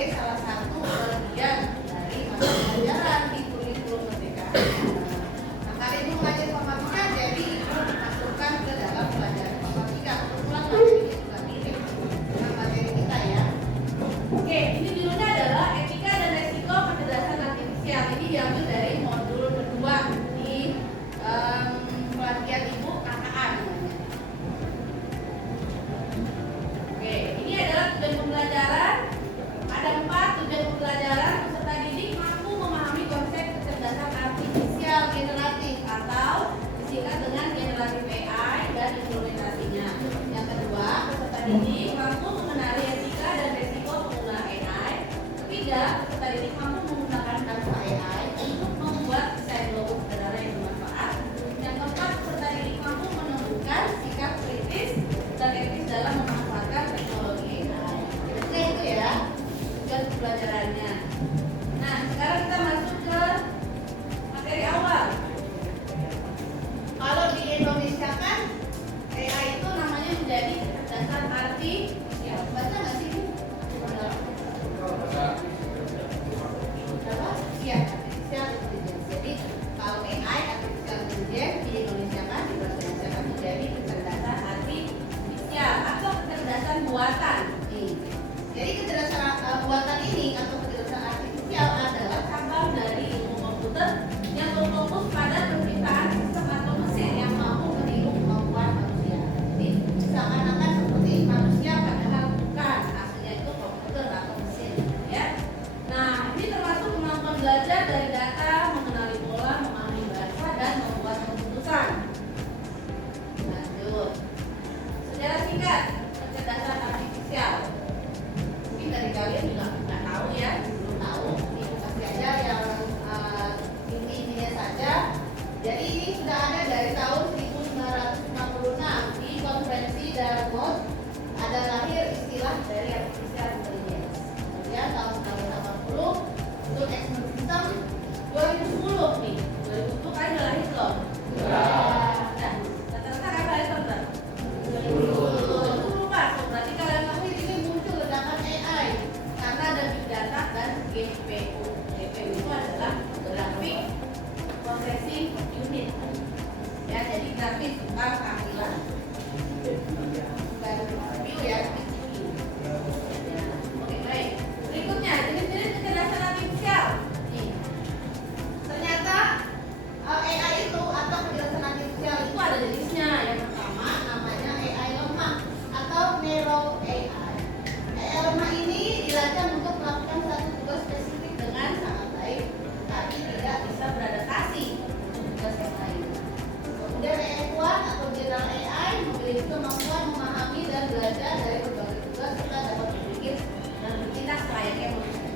sebagai salah satu bagian dari mata pelajaran di kurikulum Merdeka. Nah, kali ini mengajar informatika, jadi itu dimasukkan ke dalam pelajaran informatika. Kebetulan materi ini juga mirip dengan materi kita ya. Oke, ini judulnya adalah etika dan resiko kecerdasan artifisial. Ini diambil dari modul kedua di pelatihan ibu KKA namanya. Oke, ini adalah tujuan pembelajaran. Ada 4 tujuan pembelajaran. Peserta didik mampu memahami konsep kecerdasan artifisial generatif atau disingkat dengan generatif AI dan implementasinya. Yang kedua, peserta didik mampu mengenali etika dan resiko penggunaan AI. Ketiga, peserta didik mampu menggunakan data AI untuk membuat desain logo sederhana yang bermanfaat. Yang keempat, peserta didik mampu menentukan sikap kritis dan etis dalam memanfaatkan teknologi AI. Jadi itu ya tujuan pembelajarannya. Nah, sekarang kita masuk ke materi awal. Kalau di Indonesia kan AI itu namanya menjadi kecerdasan artifisial. Baca nggak sih ini? Apa? Iya, artificial intelligence. Jadi kalau AI artificial intelligence di Indonesia kan di bahasa Indonesia kan menjadi kecerdasan artifisial atau kecerdasan buatan. Jadi kecerdasan buatan ini atau kecerdasan artifisial adalah cabang dari ilmu komputer yang berfokus pada penciptaan sistem atau mesin yang mampu meniru kemampuan manusia. Jadi seakan-akan seperti manusia padahal bukan, aslinya itu komputer atau mesin, ya. Nah, ini termasuk kemampuan belajar dari data, mengenali pola, memahami bahasa, dan membuat keputusan. Lanjut. Sejarah singkat kecerdasan artifisial. Mungkin dari kalian juga nggak tahu ya, belum tahu. Ini kasih aja yang intinya saja. Jadi ini sudah ada dari tahun 1966 di konferensi Dartmouth ada lahir istilah dari artificial intelligence. Kemudian tahun 1980 untuk expert system 2010 nih. 2010 kalian udah lahir belum? Nah, rata-rata kan lahir tahun 2010 lupa. Berarti kalian lahir ini muncul ledakan AI karena ada big data dan GPU. GPU itu adalah graphic processing unit. Ya, jadi grafis bukan tampilan. Bukan CPU ya, tapi CPU. Ya. Oke, baik. Berikutnya jenis-jenis kecerdasan artifisial. Nih. Ternyata AI itu atau kecerdasan artifisial itu ada jenisnya. Yang pertama namanya AI lemah atau narrow AI. AI lemah ini dirancang untuk melakukan satu tugas spesifik dengan sangat baik, tapi tidak bisa beradaptasi untuk tugas yang lain. Kemudian AI kuat atau general AI memiliki kemampuan memahami dan belajar dari berbagai tugas serta dapat berpikir dan bertindak selayaknya manusia.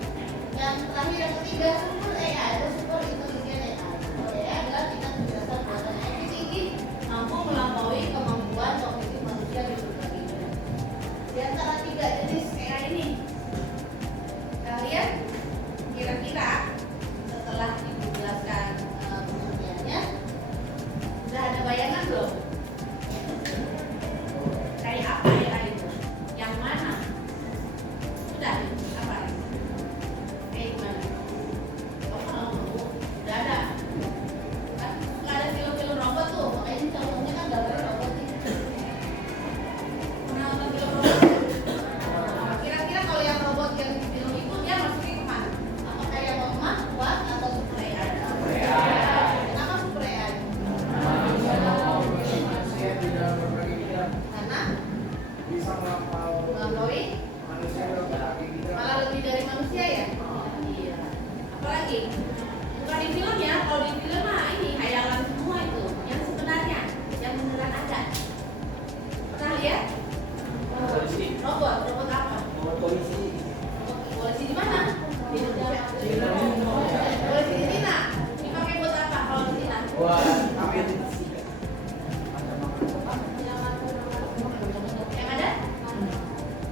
Yang terakhir yang ketiga super AI atau super intelligent AI. Super AI adalah tingkat kecerdasan buatan AI tinggi, mampu melampaui kemampuan kognitif manusia di berbagai bidang. Di antara 3 jenis AI ini, kalian kira-kira setelah dijelaskan pengertiannya sudah ada bayangan belum? Kayak apa ya itu? Yang mana? Sudah? Apa? Kayak gimana? Oh, udah ada. Kan nggak ada film-film robot tuh, makanya ini contohnya kan gambar robot nih. Pernah nonton film robot? Kira-kira kalau yang robot yang di film itu dia masuknya kemana? Apakah yang lemah, kuat, atau super AI? Kenapa super AI? Karena bisa melampaui manusia malah lebih dari manusia ya? Iya. Apalagi? Bukan di film ya, kalau di film mah ini hayalan semua itu. Yang sebenarnya, yang beneran ada. Pernah lihat? polisi Robot apa? polisi Polisi di mana? Di Indonesia. Polisi di Cina. Dipakai buat apa kalau di Cina? buat amin Yang ada?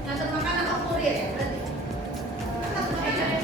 Ngatur makanan, oh kurir ya berarti. Kan ngatur makanan.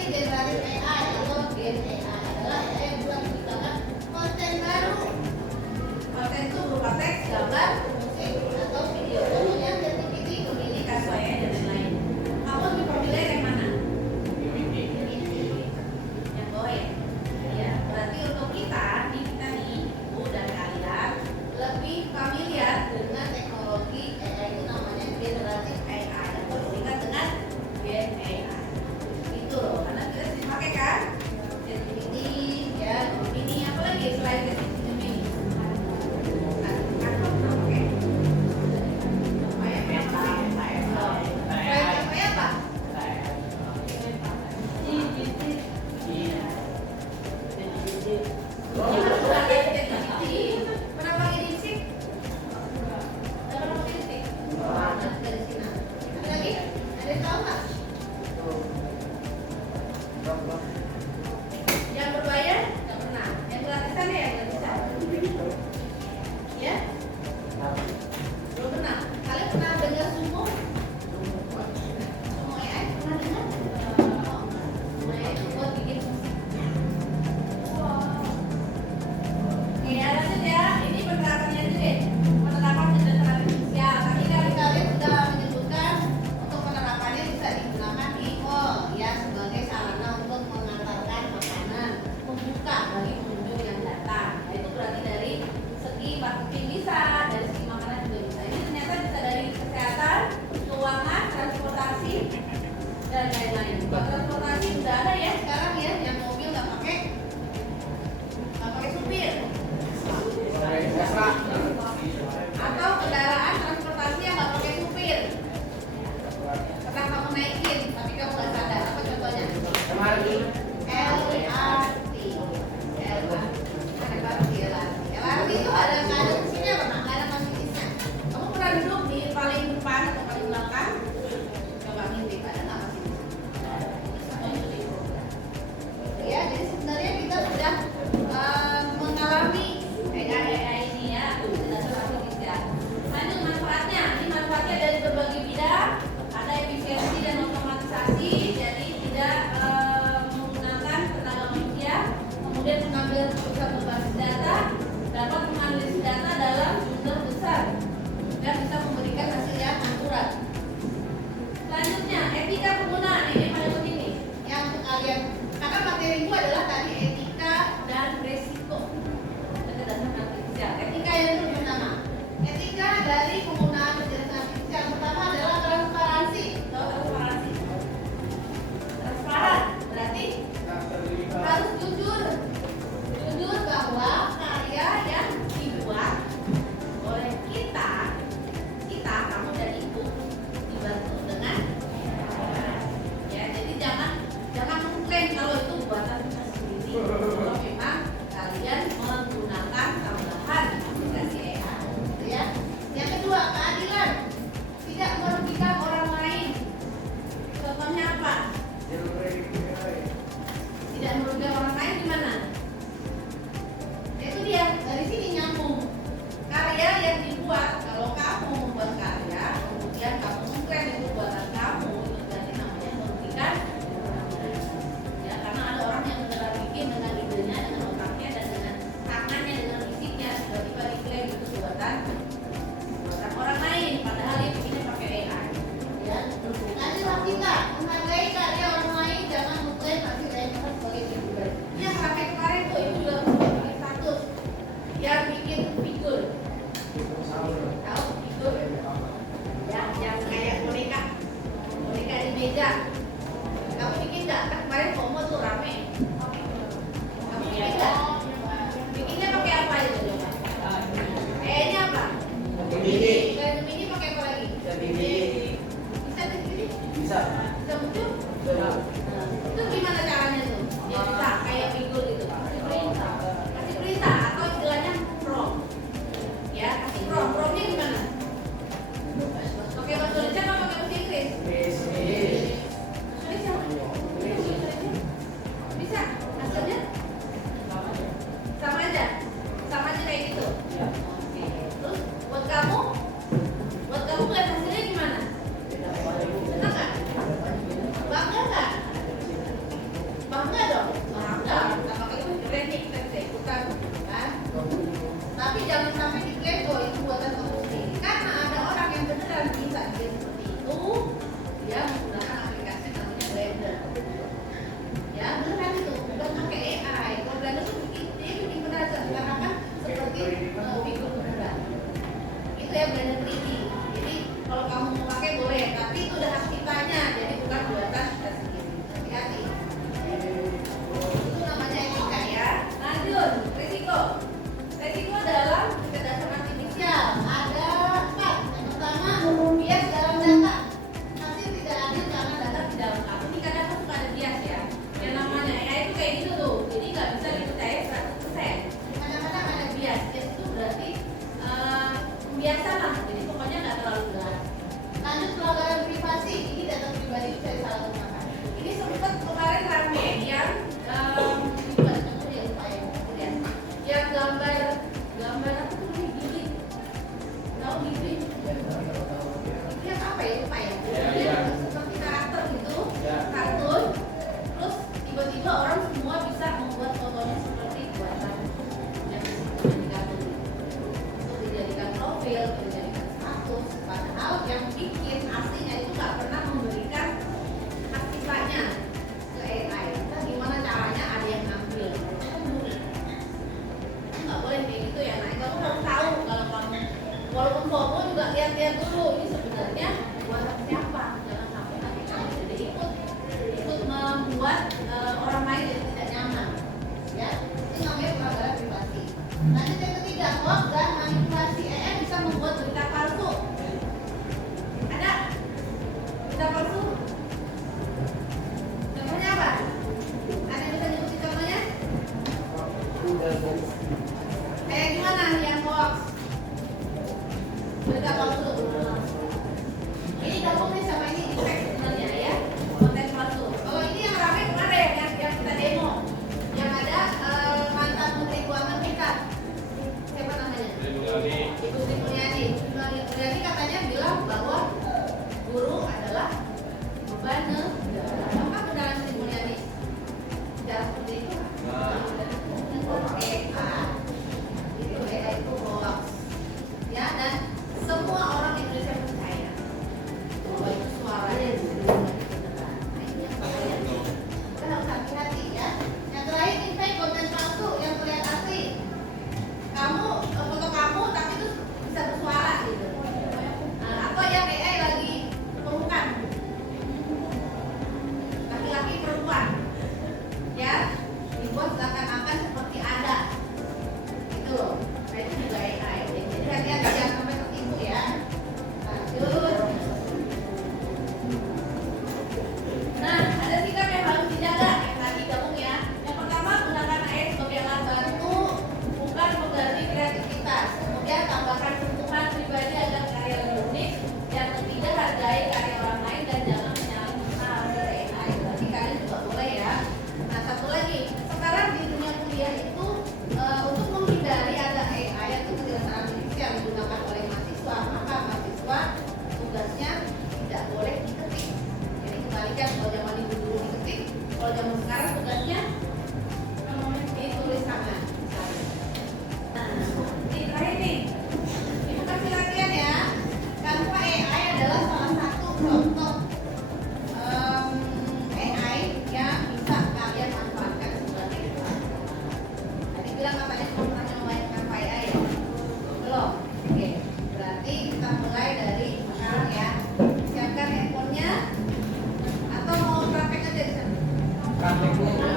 lagi generatif AI atau Gen AI adalah AI yang bisa menciptakan konten baru. Konten itu berupa teks, gambar, musik, atau video. Contohnya ChatGPT memilih Kaswaya dan lain-lain. Kamu lebih familiar yang mana? Yang bawah ya? Ya, berarti untuk kita nih, Ibu dan kalian lebih familiar dengan teknologi AI itu namanya generatif AI atau disingkat dengan Gen AI. Itu loh, karena kita sering pakai kan? ChatGPT, ya, Gemini, apa lagi selain ChatGPT Gemini? Canva pernah pakai? Selain apa? Pernah pakai DeepSeek? Pernah pakai DeepSeek? Dari sini. Ada lagi? Ada yang tahu nggak? Yang berbayar? Nggak pernah. Yang gratisan ya? Gratisan. Ya? Belum pernah. Kalian pernah dengar Sumo? Sumo AI? Pernah dengar? Oh, Sumo AI itu buat bikin musik. Wow. Oke, ya lanjut ya. Ini penerapannya dulu deh. Penerapan kecerdasan artifisial. Tadi kalian sudah menyebutkan untuk penerapannya bisa digunakan di mall ya sebagai sarana untuk mengantarkan makanan, membuka bagi pengunjung yang datang. Nah, itu berarti dari segi marketing bisa, dari segi makanan juga bisa. Ini ternyata bisa dari kesehatan, keuangan, transportasi, dan lain-lain. Buat transportasi udah ada ya sekarang ya, yang mobil nggak pakai supir. Atau kendaraan transportasi yang nggak pakai supir. Pernah kamu naikin, tapi kamu nggak sadar. Apa contohnya? LRT. LRT itu ada nggak ada mesinnya, pernah nggak ada masinisnya. Kamu pernah duduk di paling depan atau paling belakang? Coba ngintip, ada nggak masinisnya? Semua itu di program. Ya, jadi sebenarnya kita sudah mengalami AI ini ya, kecerdasan artifisial. Lanjut manfaatnya. Ini manfaatnya dari berbagai bidang. Ada efisiensi dan otomatisasi, jadi tidak menggunakan tenaga manusia. Kemudian mengambil keputusan berbasis data, dapat menganalisis data dalam jumlah besar dan bisa memberikan hasil yang akurat. Selanjutnya, etika penggunaan. Ini paling penting nih, yang untuk kalian, karena materi itu adalah tadi etika dan resiko kecerdasan artifisial. Etika yang dulu pertama, etika dari penggunaan kecerdasan artifisial pertama adalah transparansi. Tahu transparansi? Transparan berarti harus jujur bahwa karya yang dibuat oleh kita kamu dan ibu dibantu dengan ya, jadi jangan mengklaim kalau itu buatan kita sendiri. Bangga dong, bangga. Sama itu keren nih kita bisa ikutan, kan? Tapi jangan sampai diklaim bahwa itu buatan kamu sendiri. Karena ada orang yang beneran bisa dia seperti itu, dia menggunakan aplikasi namanya Blender. Ya, beneran itu, bukan pakai AI. Kalau Blender itu dia bikin beneran, karena kan seperti figur beneran. Itu ya Blender 3D. Jadi kalau kamu mau pakai boleh, tapi itu udah hak ciptanya, jadi bukan buatan kita sendiri. Hati-hati. Itu namanya etika ya. Lanjut, risiko. Risiko dalam kecerdasan artifisial ada 4. Yang pertama, bias dalam data. Hasil tidak adil karena data tidak lengkap. Ini kadang suka ada bias ya. Yang namanya AI itu kayak gitu tuh. Jadi nggak bisa dipercaya 100%. Kadang-kadang ada bias. Bias itu berarti biasa lah. Jadi pokoknya nggak terlalu berat. Lanjut, pelanggaran privasi. Ini data pribadi bisa disalahgunakan. Ini sempat kemarin rame yang yang gambar apa tuh nih, gigi, tahu gigi? Dia apa ya, lupa ya? Dia seperti karakter gitu, kartun. Terus tiba-tiba orang semua bisa membuat fotonya seperti buatan yang di kartun itu. Untuk dijadikan profil, dijadikan status. Padahal yang bikin aslinya itu nggak pernah memberikan hak ciptanya ke AI. Nah, gimana caranya ada yang ngambil? Nggak boleh kayak gitu ya. Nah, kamu harus tahu kalau kamu walaupun foto juga lihat-lihat dulu ini sebenarnya buatan siapa. Jangan sampai nanti kamu jadi ikut membuat orang lain jadi tidak nyaman. Ya, itu namanya pelanggaran privasi. Lanjut yang ketiga, hoax dan manipulasi. AI bisa membuat berita palsu. Ada berita palsu? Contohnya apa? Ada yang bisa nyebutin contohnya? Kayak gimana yang hoax? Berita palsu. Ini gabung nih sama ini efek sebenarnya ya, konten palsu. Kalau ini yang ramai kemarin yang kita demo, yang ada mantan Menteri Keuangan kita, siapa namanya? Ibu Sri Mulyani. Ibu Mulyani katanya bilang bahwa guru adalah beban negara. Apakah benar Sri Mulyani bicara seperti itu? AI itu hoax ya, dan semua orang Indonesia percaya bahwa itu suaranya beneran. Nah, ini yang bahaya. Kita harus hati-hati ya. Yang terakhir, fake konten palsu yang terlihat asli. Kamu foto kamu tapi itu bisa bersuara gitu. Atau yang AI lagi pelukan laki-laki perempuan ya, dibuat seakan-akan seperti ada itu loh. Nah, itu juga AI. Jadi hati-hati jangan sampai tertipu ya. Lanjut. Nah, ada sikap yang harus dijaga. Yang tadi gabung ya. Yang pertama, gunakan AI sebagai alat bantu, bukan mengganti kreativitas. Kemudian tambahkan sentuhan pribadi agar karya lebih unik. Yang ketiga, hargai karya orang lain dan jangan menyalahgunakan hasil AI. Berarti kalian juga boleh ya. Nah, satu lagi, sekarang di dunia kuliah itu untuk menghindari ada AI atau kecerdasan artifisial digunakan oleh mahasiswa, maka mahasiswa tugasnya tidak boleh diketik. Jadi kembalikan, kalau zaman dulu diketik, kalau zaman sekarang tugasnya ditulis tangan. Nah, ini terakhir nih, ini kasih latihan ya. Canva AI adalah salah satu contoh AI yang bisa kalian manfaatkan sebagai alat. Tadi bilang katanya pernah nyobain Canva AI ya? Belum? Oke, berarti kita mulai dari sekarang ya. Siapkan handphonenya atau mau praktek aja di sana? Prakteknya.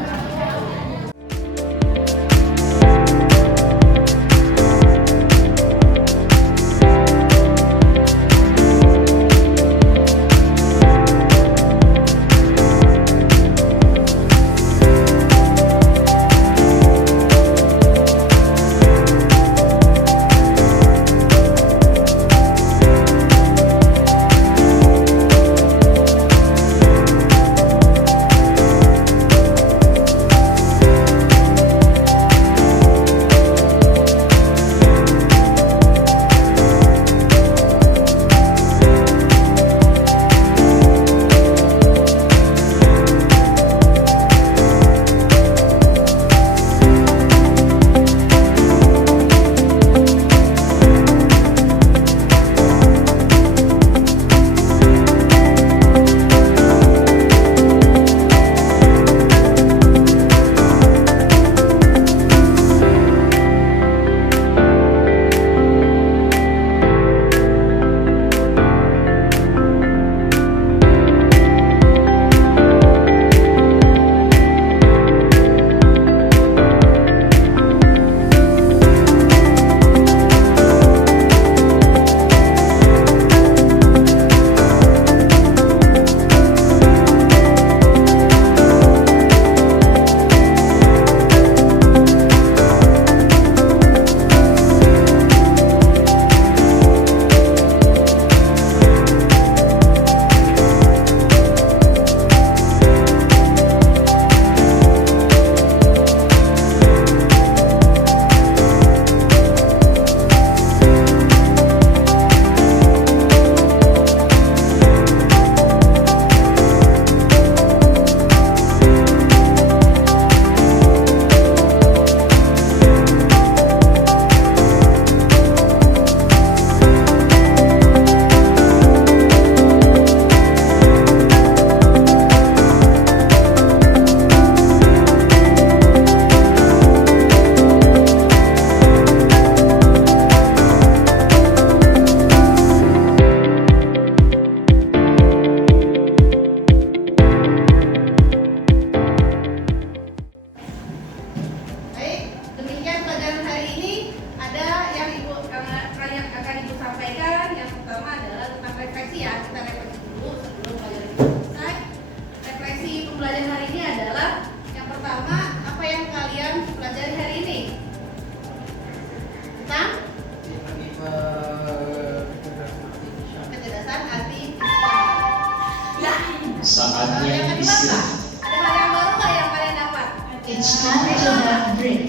It's time to have break.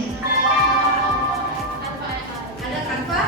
Ada tanpa?